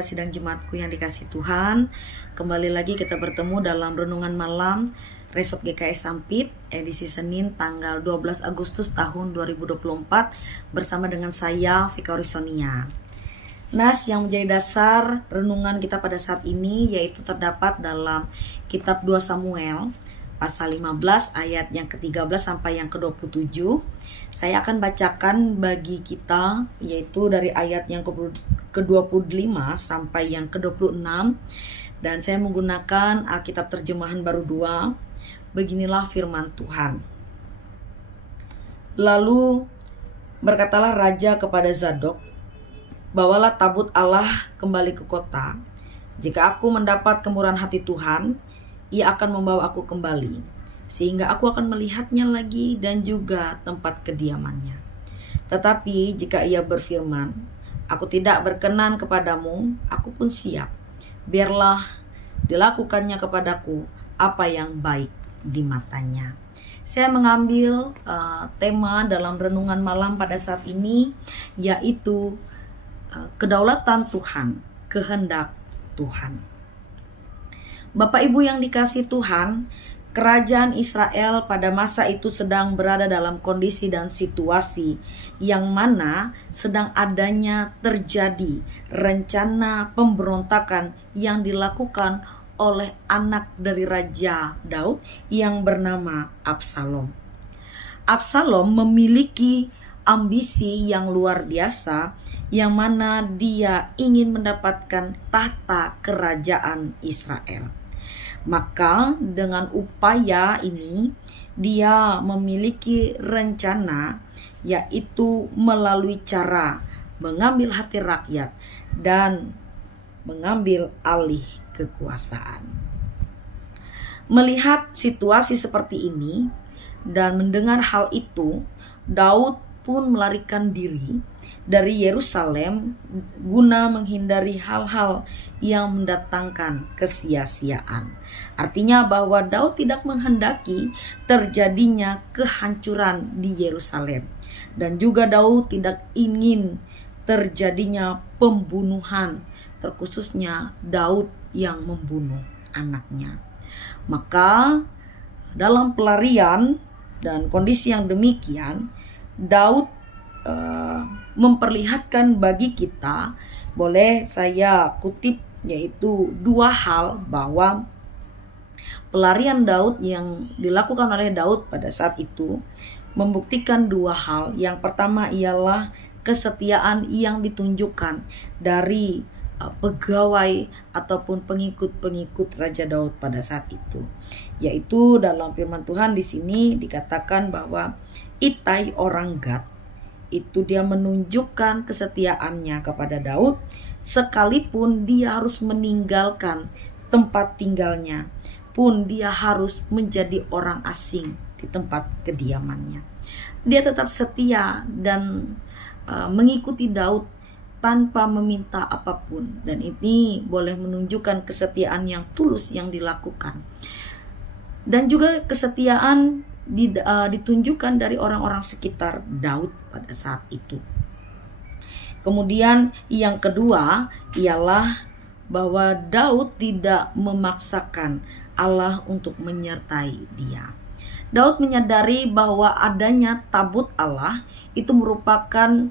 saudara sidang Jemaatku yang dikasihi Tuhan. Kembali lagi kita bertemu dalam Renungan Malam Resort GKS Sampit, edisi Senin tanggal 12 Agustus tahun 2024 bersama dengan saya, Vika Risonia. Nas yang menjadi dasar renungan kita pada saat ini yaitu terdapat dalam kitab 2 Samuel pasal 15 ayat yang ke-13 sampai yang ke-27. Saya akan bacakan bagi kita yaitu dari ayat yang ke-25 sampai yang ke-26, dan saya menggunakan Alkitab terjemahan baru 2. Beginilah firman Tuhan. Lalu berkatalah raja kepada Zadok, "Bawalah tabut Allah kembali ke kota. Jika aku mendapat kemurahan hati Tuhan, Ia akan membawa aku kembali, sehingga aku akan melihatnya lagi dan juga tempat kediamannya. Tetapi jika Ia berfirman, aku tidak berkenan kepadamu, aku pun siap. Biarlah dilakukannya kepadaku apa yang baik di matanya." Saya mengambil tema dalam renungan malam pada saat ini, yaitu kedaulatan Tuhan, kehendak Tuhan. Bapak Ibu yang dikasihi Tuhan, kerajaan Israel pada masa itu sedang berada dalam kondisi dan situasi yang mana sedang adanya terjadi rencana pemberontakan yang dilakukan oleh anak dari Raja Daud yang bernama Absalom. Absalom memiliki ambisi yang luar biasa, yang mana dia ingin mendapatkan tahta kerajaan Israel. Maka dengan upaya ini dia memiliki rencana, yaitu melalui cara mengambil hati rakyat dan mengambil alih kekuasaan. Melihat situasi seperti ini dan mendengar hal itu, Daud pun melarikan diri dari Yerusalem guna menghindari hal-hal yang mendatangkan kesia-siaan. Artinya bahwa Daud tidak menghendaki terjadinya kehancuran di Yerusalem, dan juga Daud tidak ingin terjadinya pembunuhan, terkhususnya Daud yang membunuh anaknya. Maka dalam pelarian dan kondisi yang demikian, Daud memperlihatkan bagi kita, boleh saya kutip, yaitu dua hal, bahwa pelarian Daud yang dilakukan oleh Daud pada saat itu membuktikan dua hal. Yang pertama ialah kesetiaan yang ditunjukkan dari pegawai ataupun pengikut-pengikut Raja Daud pada saat itu, yaitu dalam firman Tuhan di sini dikatakan bahwa Itai orang Gad itu dia menunjukkan kesetiaannya kepada Daud, sekalipun dia harus meninggalkan tempat tinggalnya, pun dia harus menjadi orang asing di tempat kediamannya. Dia tetap setia dan mengikuti Daud tanpa meminta apapun, dan ini boleh menunjukkan kesetiaan yang tulus yang dilakukan. Dan juga kesetiaan ditunjukkan dari orang-orang sekitar Daud pada saat itu. Kemudian yang kedua ialah bahwa Daud tidak memaksakan Allah untuk menyertai dia. Daud menyadari bahwa adanya tabut Allah itu merupakan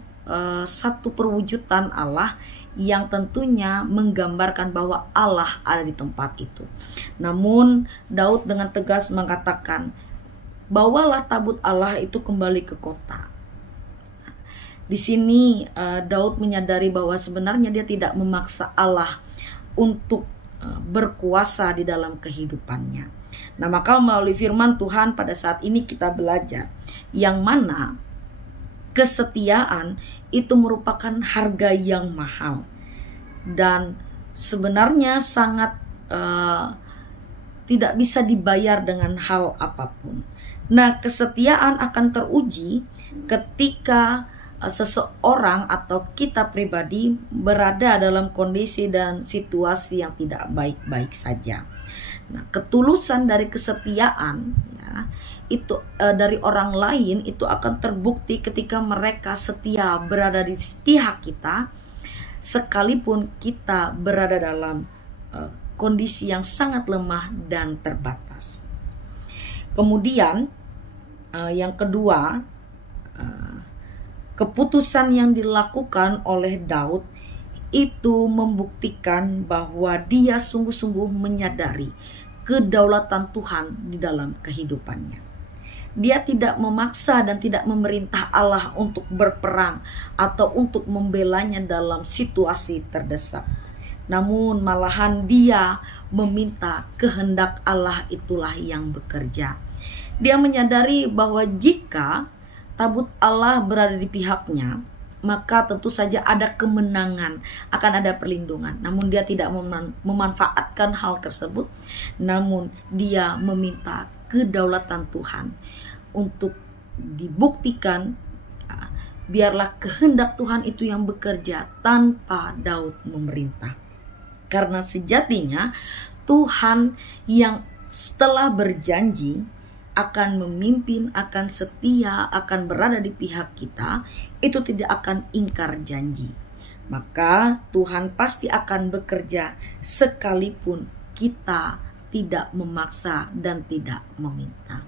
satu perwujudan Allah yang tentunya menggambarkan bahwa Allah ada di tempat itu. Namun Daud dengan tegas mengatakan, "Bawalah tabut Allah itu kembali ke kota." Di sini Daud menyadari bahwa sebenarnya dia tidak memaksa Allah untuk berkuasa di dalam kehidupannya. Nah, maka melalui firman Tuhan pada saat ini kita belajar yang mana kesetiaan itu merupakan harga yang mahal dan sebenarnya sangat tidak bisa dibayar dengan hal apapun. Nah, kesetiaan akan teruji ketika seseorang atau kita pribadi berada dalam kondisi dan situasi yang tidak baik-baik saja. Nah, ketulusan dari kesetiaan ya, itu dari orang lain itu akan terbukti ketika mereka setia berada di pihak kita sekalipun kita berada dalam kondisi yang sangat lemah dan terbatas. Kemudian yang kedua, keputusan yang dilakukan oleh Daud itu membuktikan bahwa dia sungguh-sungguh menyadari kedaulatan Tuhan di dalam kehidupannya. Dia tidak memaksa dan tidak memerintah Allah untuk berperang atau untuk membelanya dalam situasi terdesak. Namun malahan dia meminta kehendak Allah itulah yang bekerja. Dia menyadari bahwa jika tabut Allah berada di pihaknya, maka tentu saja ada kemenangan, akan ada perlindungan. Namun dia tidak memanfaatkan hal tersebut, namun dia meminta kedaulatan Tuhan untuk dibuktikan. Biarlah kehendak Tuhan itu yang bekerja tanpa Daud memerintah. Karena sejatinya Tuhan yang setelah berjanji akan memimpin, akan setia, akan berada di pihak kita, itu tidak akan ingkar janji. Maka Tuhan pasti akan bekerja sekalipun kita tidak memaksa dan tidak meminta.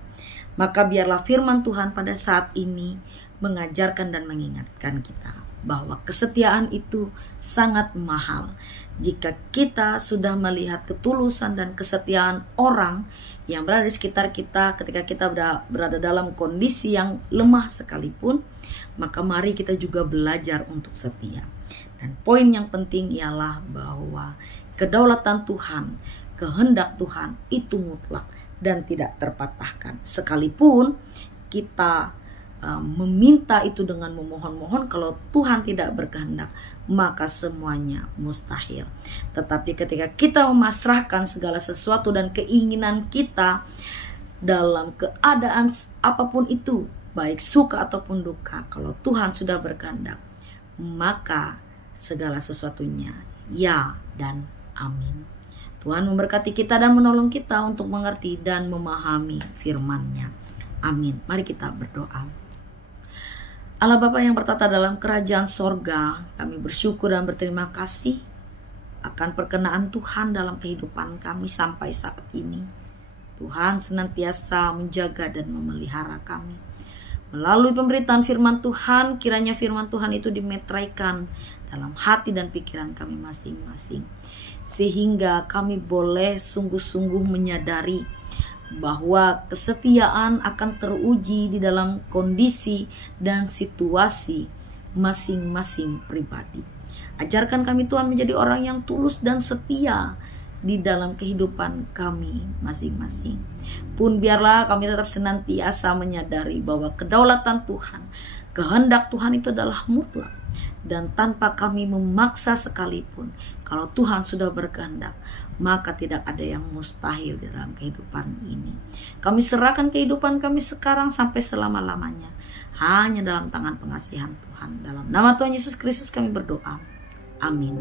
Maka biarlah firman Tuhan pada saat ini mengajarkan dan mengingatkan kita bahwa kesetiaan itu sangat mahal. Jika kita sudah melihat ketulusan dan kesetiaan orang yang berada di sekitar kita ketika kita berada dalam kondisi yang lemah sekalipun, maka mari kita juga belajar untuk setia. Dan poin yang penting ialah bahwa kedaulatan Tuhan, kehendak Tuhan itu mutlak dan tidak terpatahkan. Sekalipun kita meminta itu dengan memohon-mohon, kalau Tuhan tidak berkehendak, maka semuanya mustahil. Tetapi ketika kita memasrahkan segala sesuatu dan keinginan kita dalam keadaan apapun itu, baik suka ataupun duka, kalau Tuhan sudah berkehendak, maka segala sesuatunya ya dan amin. Tuhan memberkati kita dan menolong kita untuk mengerti dan memahami firman-Nya. Amin. Mari kita berdoa. Allah Bapa yang bertata dalam kerajaan sorga, kami bersyukur dan berterima kasih akan perkenaan Tuhan dalam kehidupan kami sampai saat ini. Tuhan senantiasa menjaga dan memelihara kami. Melalui pemberitaan firman Tuhan, kiranya firman Tuhan itu dimeteraikan dalam hati dan pikiran kami masing-masing. Sehingga kami boleh sungguh-sungguh menyadari bahwa kesetiaan akan teruji di dalam kondisi dan situasi masing-masing pribadi. Ajarkan kami Tuhan menjadi orang yang tulus dan setia di dalam kehidupan kami masing-masing. Pun biarlah kami tetap senantiasa menyadari bahwa kedaulatan Tuhan, kehendak Tuhan itu adalah mutlak. Dan tanpa kami memaksa sekalipun, kalau Tuhan sudah berkehendak, maka tidak ada yang mustahil di dalam kehidupan ini. Kami serahkan kehidupan kami sekarang sampai selama-lamanya hanya dalam tangan pengasihan Tuhan. Dalam nama Tuhan Yesus Kristus kami berdoa. Amin.